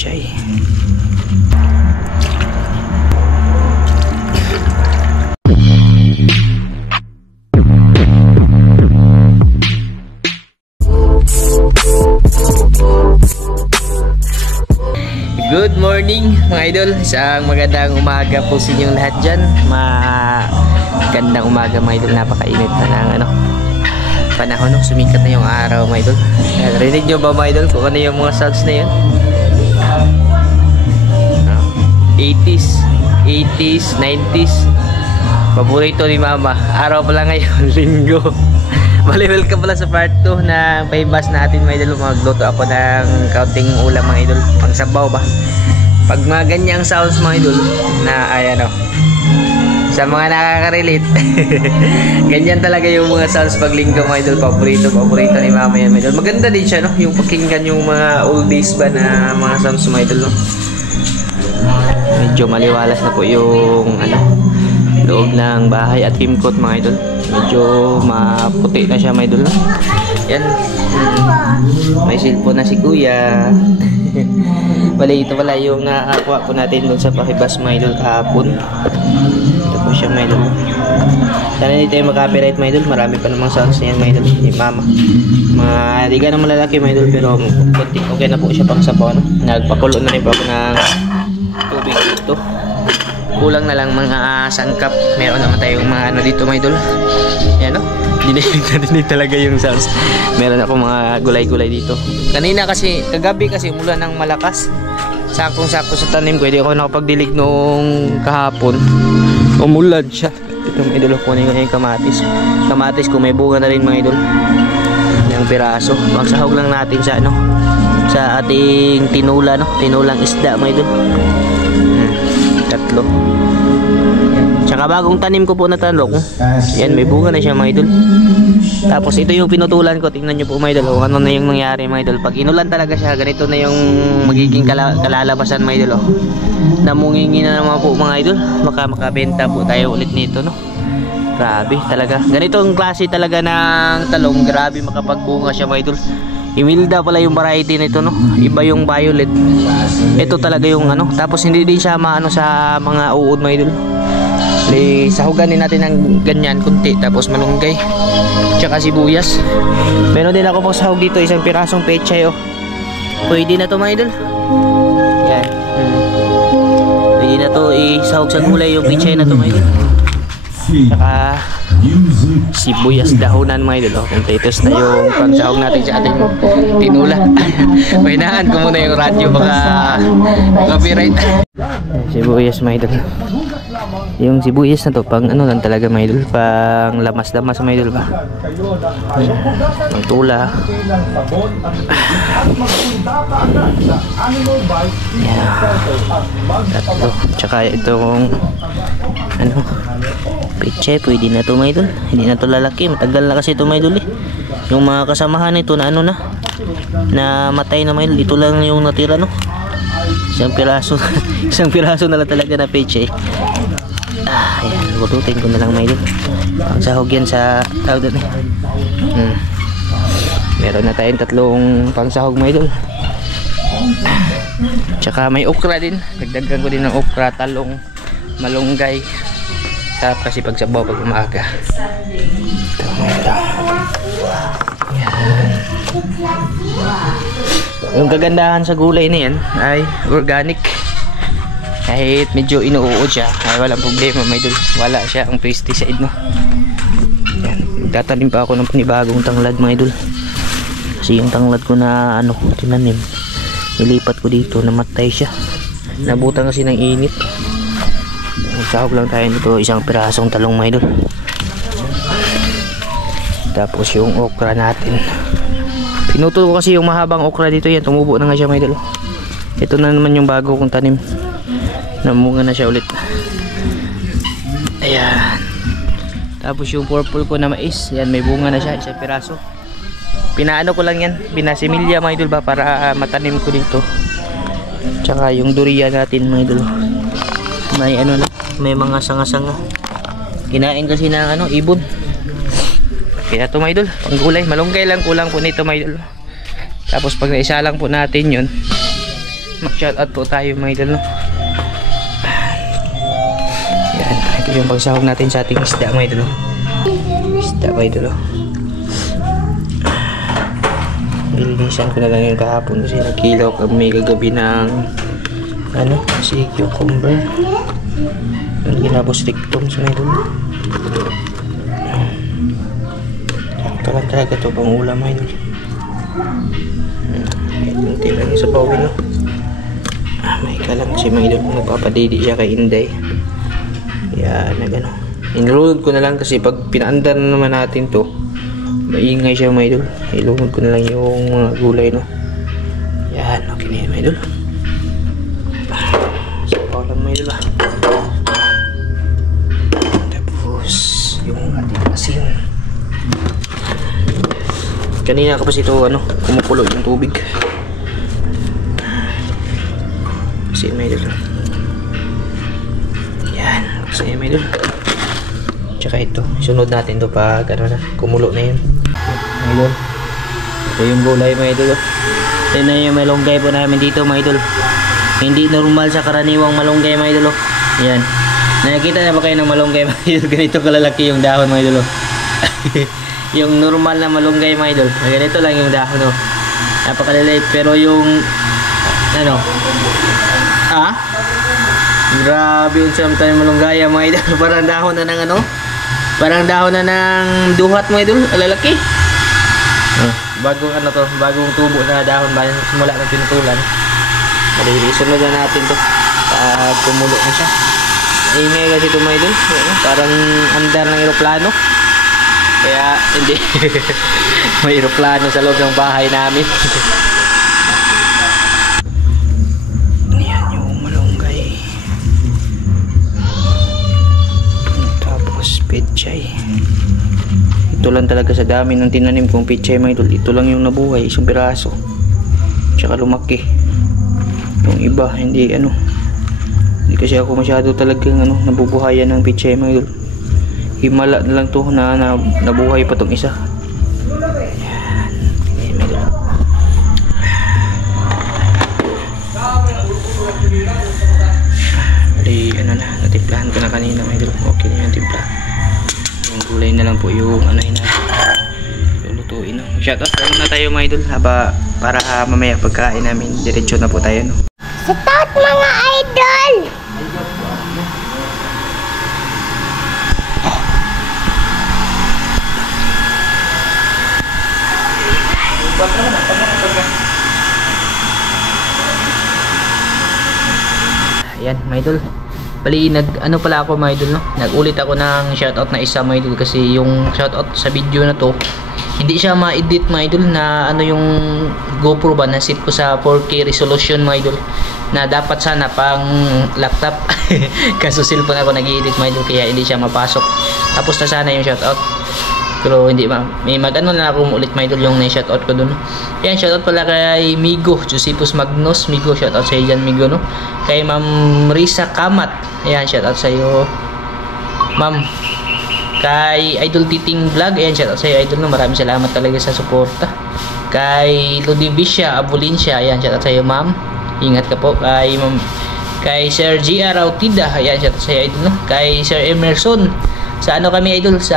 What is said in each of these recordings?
pechay. Good morning mga idol, isang magandang umaga po sa inyong lahat dyan. Magandang umaga mga idol, napakainit na ng panahon, sumikat na yung araw mga idol. Rinig nyo ba mga idol kung ano yung mga sounds na yun? 80s, 90s, paborito ni mama. Araw pala ngayon, linggo. Bali, welcome pala sa part 2 na paibas natin mga idol. Magluto ako ng kaunting ulam mga idol, pang sabaw ba. Pag mga ganyang sounds mga idol na ayan o, sa mga nakaka-relate ganyan talaga yung mga sounds pag linggo mga idol. Paborito ni mama yan mga idol. Maganda din siya no, yung pakinggan yung mga oldies ba na mga sounds mga idol no. Medyo maliwalas na po yung loob ng bahay at himkot mga idol. Medyo maputi na siya mga idol no? Yan, may cellphone na si kuya. Bali, ito pala yung nakakuha po natin doon sa pakibas mga idol kahapon. Ito po siya mga idol. Sana hindi tayo mag-copyright mga idol. Marami pa namang sounds na yan mga idol. Yung mama di ka na malalaki mga idol, pero okay na po siya pang sabaw no? Nagpakulo na rin po ako ng tubig dito. Kulang na lang mga sangkap. Meron naman tayong mga dito mga idol. Yan no, dinig talaga yung sounds. Meron ako mga gulay-gulay dito. Kanina kasi, kagabi kasi umulan ng malakas. Sakong-sako sa tanim ko. Hindi ako nakapagdilig nung kahapon. Umulan siya. Ito mga idol, kunin ko yung kamatis. Kamatis ko may bunga na rin mga idol. Yung piraso. Magsahog lang natin sa sa ating tinula no. Tinulang isda mga idol. Tatlo. Tsaka bagong tanim ko po na talong. Yan, may bunga na siya mga idol. Tapos ito yung pinutulan ko. Tingnan nyo po mga idol. Ano na yung nangyari mga idol. Pag inulan talaga siya, ganito na yung magiging kalalabasan mga idol. Namungingi na naman po mga idol. Baka makabenta po tayo ulit nito no. Grabe talaga. Ganitong klase talaga ng talong. Grabe makapagbunga siya mga idol. Imilda pala yung variety nito no. Iba yung violet. Ito talaga yung tapos hindi din siya sa mga uod mga idol. Sahuganin natin ng ganyan kunti, tapos malunggay tsaka sibuyas. Meron din ako pang sahog dito, isang pirasong pechay oh. Pwede na to mga idol. Yan. Pwede na to isahog sa gulay yung pechay na to mga idol. Tsaka sibuyas dahonan mga idol. Completos na yung pangsahog natin sa ating tinula. Pahinaan ko muna yung radyo, baka copyright. Sibuyas mga idol. Yung sibuyas na to pang lang talaga mga idol, pang lamas-lamas mga idol ba. Pang tula. Yeah. Tatlo. Tsaka itong pechay, pwede na to mga idol. Hindi na to lalaki, matagal na kasi ito mga idol Yung mga kasamahan nito na na matay na mga idol. Ito lang yung natira no. Isang piraso isang piraso na lang talaga na pechay. Ayan, bututin ko na lang mga idol. Ang sahog yan sa tawag doon Meron na tayong tatlong pangsahog mga idol. Tsaka may okra din. Dagdagan ko din ng okra, talong, malunggay. Sarap kasi pagsabaw pag umaga. Yan. Yung kagandahan sa gulay na yan ay organic. Kahit medyo inuuod siya ay walang problema mga idol. Wala siya ang pesticide no. Yan. Tatanim pa ako ng panibagong tanglad mga idol. Kasi yung tanglad ko na tinanim, nilipat ko dito, namatay siya. Nabutan kasi ng init. Magsahog lang tayo nito, isang pirasong talong mga idol. Tapos yung okra natin, pinuto ko kasi yung mahabang okra dito. Yan, tumubo na nga siya mga idol. Ito na naman yung bago kong tanim, namunga na siya ulit. Ayan. Tapos yung purple ko na mais, yan, may bunga na siya, isang piraso. Pinaano ko lang yan, binasimilya mga idol ba, para matanim ko dito. Tsaka yung durian natin mga idol, may may mga sanga-sanga. Kinain kasi ng ibon. Kaya ito mga idol, panggulay, malunggay lang kulang po nito mga idol. Tapos pag naisa lang po natin yun, mag-shoutout po tayo mga idol, no? Yan, ito yung pagsahog natin sa ating isda mga idol, no? Isda mga idol, no? Nilinisan ko na lang yung kahapon kasi nagkilaw kami kagabi ng ano, si cucumber. Yung ginabos rictum sa mga idol. Ito lang talaga ito pang ulam mga idol. Kunti lang yung sa bawin, no? May ka lang si mga idol. Nagpapadidi siya kay Inday. Yan, nagano. Inload ko na lang kasi pag pinaandar na naman natin to, maingay siya mga idol. Ilunod ko na lang yung mga gulay, no? Yan, okay na yun mga idol. Sabaw lang mga idol, ba? Tapos yung ating asin. Kanina kasi ito ano, kumukulo yung tubig. Asin mga idol. Yan, asin mga idol. Tsaka ito, sunod natin to pag ano na, kumulo na yun. Idol, ito yung gulay mga idol. Ito na yung malunggay po namin dito mga idol. Hindi normal sa karaniwang malunggay mga idol. Yan, nakikita na ba kayo ng malunggay mga idol? Ganito kalalaki yung dahon mga idol. Yung normal na malunggay mga idol, ganito lang yung dahon, no? Napakaliit. Pero yung ano, grabe yung samtay malunggay mga idol. Parang dahon na ng ano, parang dahon na ng duhat mga idol, lalaki. Bagong ano to, bagong tubo na dahon ba simula ng pinutulan. Sunod na natin to pag kumulo na siya. Ingay kasi ito mga idol, parang andar ng eroplano. Kaya hindi may eroplano sa loob ng bahay namin. Yan yung malunggay. Tapos pechay. Ito lang talaga sa dami ng tinanim kong pechay mga idol. Ito lang yung nabuhay, isang piraso. Tsaka lumaki. Yung iba hindi ano. Hindi kasi ako masyado talagang ano, nabubuhayan ng pechay mga idol. Himala na lang to na nabuhay pa tong isa. Yan. Bali, ano na, natimplahan ko na kanina mga idol. Okay na yung timpla. Yung gulay na lang po yung ano yun natin. Yung lutuin, no? Shoutout na tayo mga idol. Haba, para mamaya pagkain namin, diretso na po tayo, no? Shoutout mga idol! Ayan mga idol, bali ano pala ako mga idol, no? Nagulit ako ng shoutout na isa mga idol kasi yung shoutout sa video na to hindi siya ma-edit mga idol na ano yung GoPro ba na set ko sa 4K resolution mga idol na dapat sana pang laptop. Kaso cellphone ako nag-i-edit mga idol kaya hindi siya mapasok. Tapos na sana yung shoutout pero hindi may mag-ano na ako ulit mga idol yung na-shoutout ko dun. Yan, shoutout pala kay Migo Josephus Magnus. Migo, shoutout sa iyo dyan Migo, no? Kay Ma'am Risa Kamat, ayan, shoutout sa iyo Ma'am. Kay Idol Titing Vlog, ayan, shoutout sa iyo idol, no? Maraming salamat talaga sa suporta. Kay Ludivicia Abulincia, ayan, shoutout sa iyo Ma'am. Ingat ka po. Kay Sir G.R. Autida, ayan, shoutout sa iyo idol, no? Kay Sir Emerson, sa ano kami idol, sa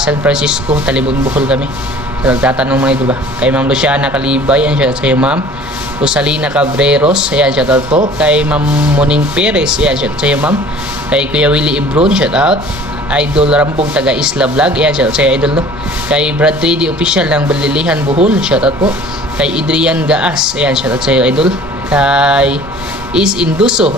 San Francisco, Talibon, Bohol kami. So, nagtatanong mga idol ba. Kay Ma'am Luciana Calibay, ayan, shoutout sa iyo Ma'am. Rosalina Cabreros, ayan, shoutout po. Kay Ma'am Moning Perez, ayan, shoutout sa iyo Ma'am. Kay Kuya Willie Ibron, shoutout. Idol Rambong taga Isla Vlog, ayan, shoutout sa iyo idol, no? Kay Brad 3D Official ng Balilihan Bohol, shoutout po. Kay Adrian Gaas, ayan, shoutout sa iyo idol. Kay Is Induso,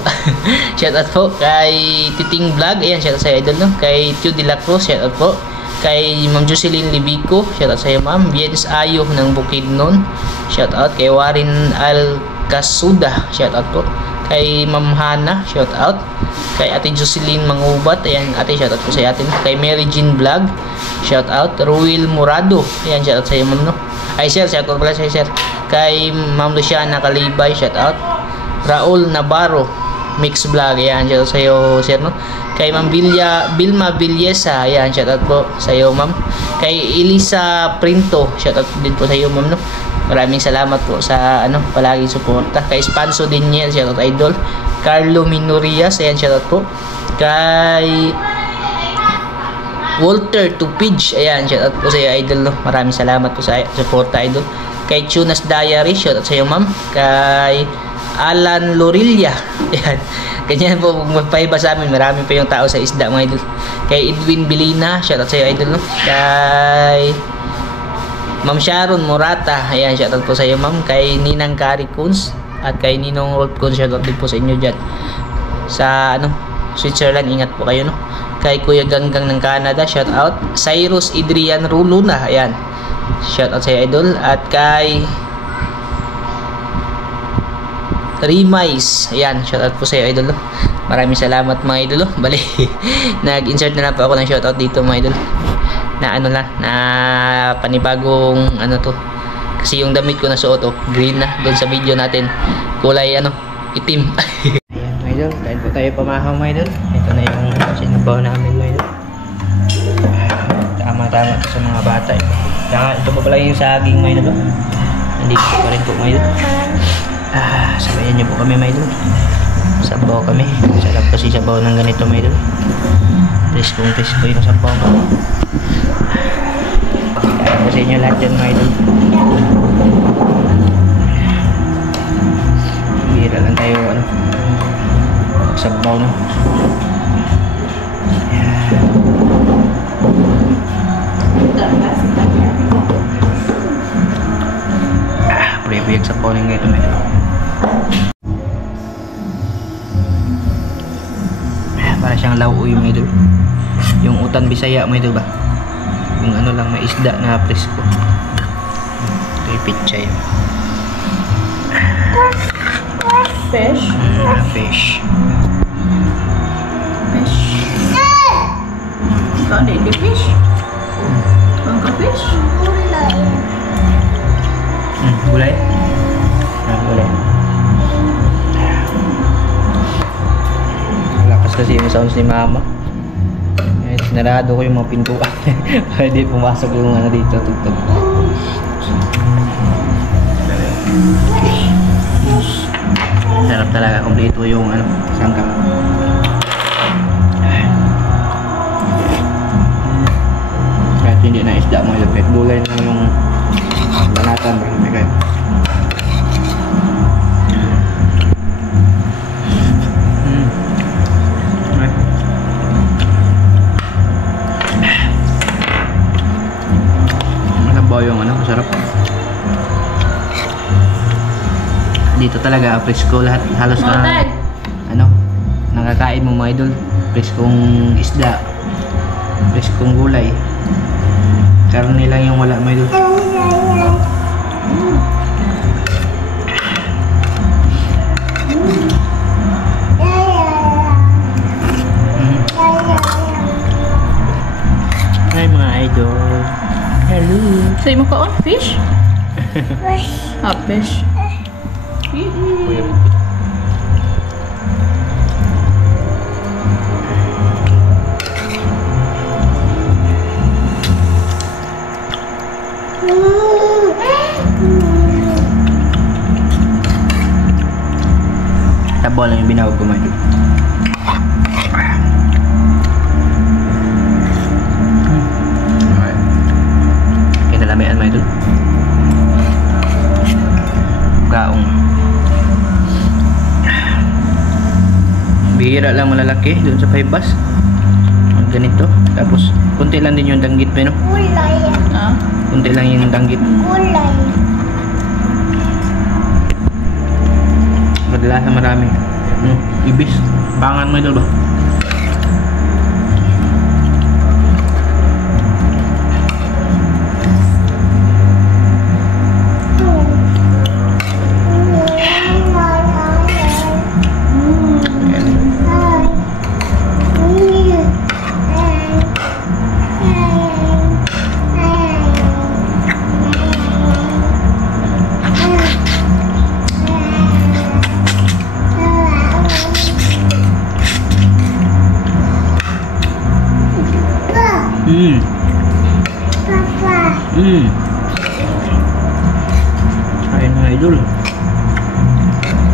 shoutout po. Kay Titing Vlog, ayan, shoutout sa iyo idol, no? Kay Tio de la Cruz, shoutout po. Kay Ma'am Jocelyn Libico, shoutout sa iyo Ma'am. Viens Ayo ng Bukidnon, shoutout. Kay Warin Alcasuda, shoutout po. Kay Ma'am Hana, shoutout. Kay Ate Jocelyn Mangubat, ayan, ate, shoutout po sa atin. Kay Mary Jean Vlog, shoutout. Ruel Murado, ayan, shoutout sa iyo Ma'am, no? Ay sir, shoutout pala sa sir. Kay Ma'am Luciana Calibay, shoutout. Raul Navarro Mix Vlog, ayan, shoutout sa iyo sir, no? Kay Ma'am Vilma Villesa, ayan, shoutout po sa iyo Ma'am. Kay Elisa Printo, shoutout din po sa iyo Ma'am, no? Maraming salamat po sa palaging suporta. Kay Spanso din niya, shoutout idol. Carlo Minorias, ayan, shoutout po. Kay Walter Tupidge, ayan, shoutout po sa iyo idol, no. Maraming salamat po sa suporta idol. Kay Tunas Diary, shoutout sa iyo ma'am. Kay Alan Lorilla, ayan, ganyan po magpaiba sa amin. Marami pa yung tao sa isda mga idol. Kay Edwin Bilina, shoutout sa iyo idol, no. Kay Ma'am Sharon Morata, ayan, shoutout po sa iyo ma'am. Kay Ninang Kari Kunz at kay Ninong Rolf Kunz, shoutout din po sa inyo dyan sa Switzerland. Ingat po kayo, no. Kay Kuya Ganggang ng Canada, shoutout. Cyrus Adrian Ruluna, ayan, shoutout sa iyo idol. At kay Rimais, ayan, shoutout po sa iyo idol, no. Maraming salamat mga idol, no. Bali nag-insert na lang po ako ng shoutout dito mga idol, na na panibagong to, kasi yung damit ko na suot green na doon sa video natin, kulay itim. Ayan mga idol, kain po tayo pamahaw mga idol. Ito na yung sinabaw namin mga idol. Tama sa mga bata ito pa pala yung saging mga idol. Nandito pa rin po mga idol. Sabayan niyo po kami mga idol. Sabaw kami, sarap kasi sabaw ng ganito mga idol. Presko yung sabaw ko. Kaya po sa inyo lahat dyan mga idol. Bira lang tayo sabaw, no. Puyag sabaw ng ganito mga idol. Para siyang lauoy mga idol. Yung utan Bisaya mga idol ba? Yung lang, may isda na presko. Ito yung pichay. Fish? Fish. Fish. Ikaw hindi fish? Ang ka fish? Gulay? Gulay. Lakas kasi yung sounds ni mama. Sinarado ko yung mga pintuan para di pumasok yung dito, tugtog. Sarap talaga, kompleto yung sangkap. Kahit hindi na isda mo ilapit, gulay na yung banatan. Yung masarap. Dito talaga presko lahat, halos na nakakain mo mga idol. Preskong isda, preskong gulay. Karne lang yung wala mga idol. Hi mga idol. Hello. Say mo ka on fish? Fish. Tabol lang yung binawag ko mga idol. Kinalamian mga idol. Gaong. Bihira lang malalaki doon sa Paybas. Ganito. Tapos kunti lang din yung danggit mo, no? Gulay. Kunti lang yung danggit. Gulay. Kadalasan marami. Ibis. Pangan mo idol ba? idol.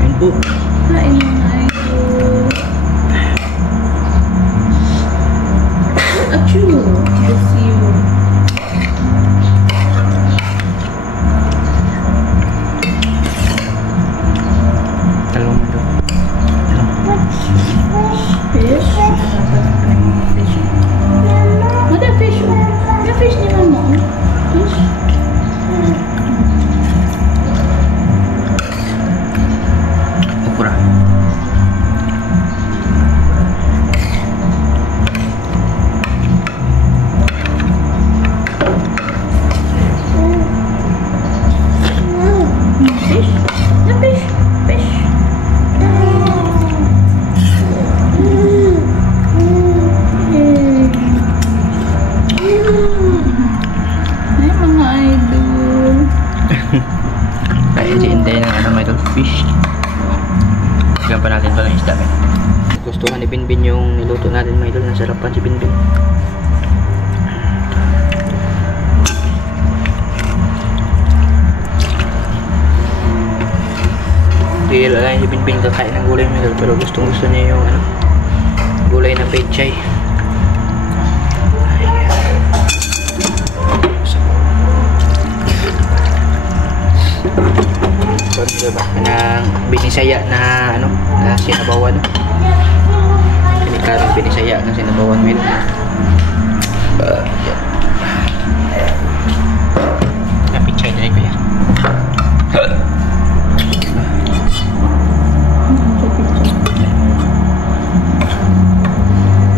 Ayun po. Kain mga idol. Achoo! Bless you. Talong mo doon. Fish? Fish. Ada fish. Ada fish ni mama. Fish. Okra. Fish. Ada fish. Fish. Ay, mga idol. Kaya si Inday ng ano mga idol, fish. Bigyan pa natin ito ng isda. Gustuhan ni Binbin yung niluto natin mga idol. Nasarapan si Binbin. Hindi lang si Binbin kakain ng gulay mga idol. Pero gusto niya yung ano, gulay na pechay. Diba? Ng binisaya na ano, na sinabawan. Ini karang binisaya na sinabawan mo. Yan. Napichay na ko yan.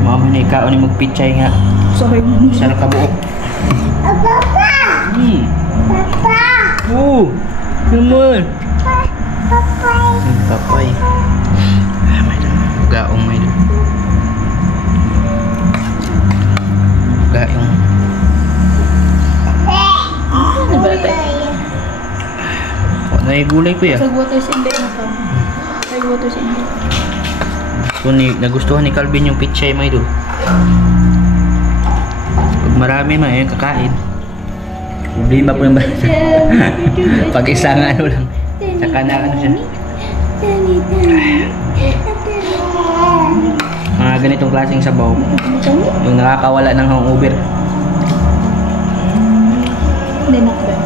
Mama na ikaw ni magpichay nga. Sorry. Sana ka buok. Papa! Papa! Oh! Naman! Papa! Papay. May gaong may gaong. Ano ba tayo? Naigulay ko ya. Sa water sa hindi na pa. Sa water sa hindi. So nagustuhan ni Calvin yung pichay may idol. Pag marami may kakain. Problema po yung bata. Pag isang ano lang. Saka na ano siya. Mga ganitong klaseng sabaw. Yung nakakawala ng hangover. Hindi na ba?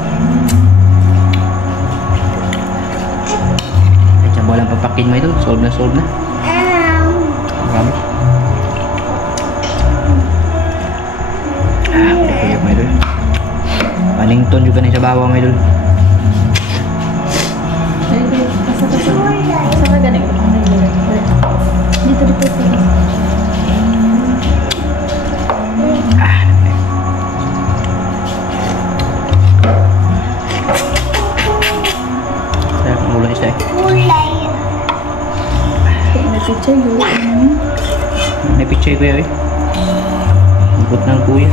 At siya walang papakin mo ito. Solve na solve na. Marami. Kuya mo ito. Panington juga nih sa bawah mo ito. Saka galing ko ang nilagay. Dito. Saya mulai saya. May picture yun. May picture ko yun. Ikot ng kuya.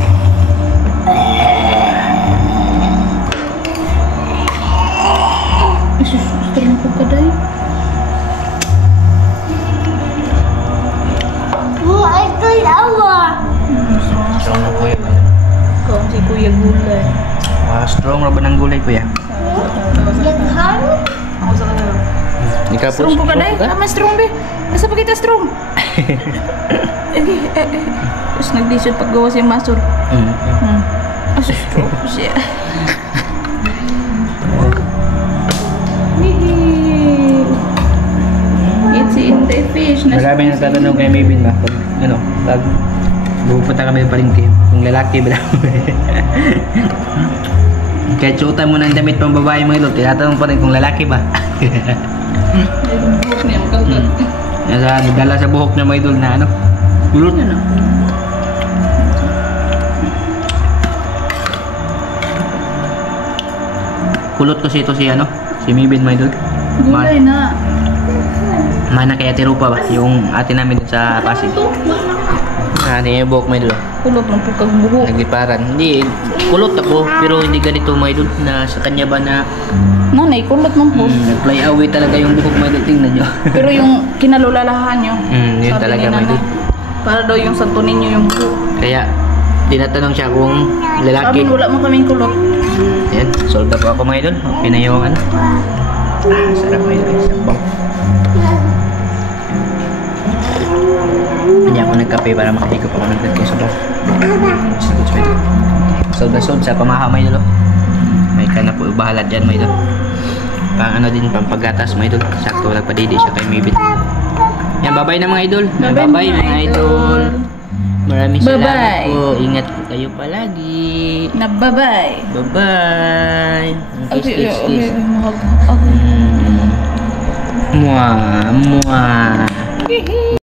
Gusto ko kaday. Strong na kuya. Kung si Kuya Gulay. Strong na ba ng gulay kuya? Ako sa kanila. Ikaw po Strong po kaday? Tama strong be. Asa pa kita strong? Tapos nag-disyon paggawa si Masur. Asa strong siya. It's in the fish. Marami nang tatanong kay Maybin ba? Pag ano, pag pupunta kami pa rin kayo. Kung lalaki ba daw? Kahit suotan mo ng damit pang babae mo ilo, tinatanong pa rin kung lalaki ba? Buhok niya, magkaltan. Nagdala sa buhok niya mga idol na ano? Kulot. Ano? Kulot kasi ito si ano? Si Maybin mga idol. Gulay na. Mana kay Ate Rupa ba? Yung ate namin dun sa Pasig. Ano yung buhok mga idol? Kulot ng pukang buhok. Nagliparan. Hindi, kulot ako. Pero hindi ganito mga idol. Na sa kanya ba na Nanay, kulot ng po. nag-fly away talaga yung buhok mga idol. Tingnan nyo. Pero yung kinalulalahan nyo. Yun sabi talaga ni mga idol. nanay, para daw yung santo ninyo yung buhok. Kaya, tinatanong siya kung lalaki. Sabi wala mo kaming kulot. Yan, solve na po ako mga idol. Okay na yung ano. Sarap mga idol. Sabaw. Hindi ako nagkape para makahigop ako ng ko sabaw. Sod na sod sa pamaha mga idol. May ka na po bahala dyan mga idol. Pang ano din, pang paggatas mga idol. Sakto lang padidi siya kay Mabit. Yan, bye-bye na mga idol. Bye-bye mga idol. Maraming salamat po. Ingat po kayo palagi. Na bye-bye. Bye-bye. Kiss, kiss, kiss. Okay. Mwah, mwah.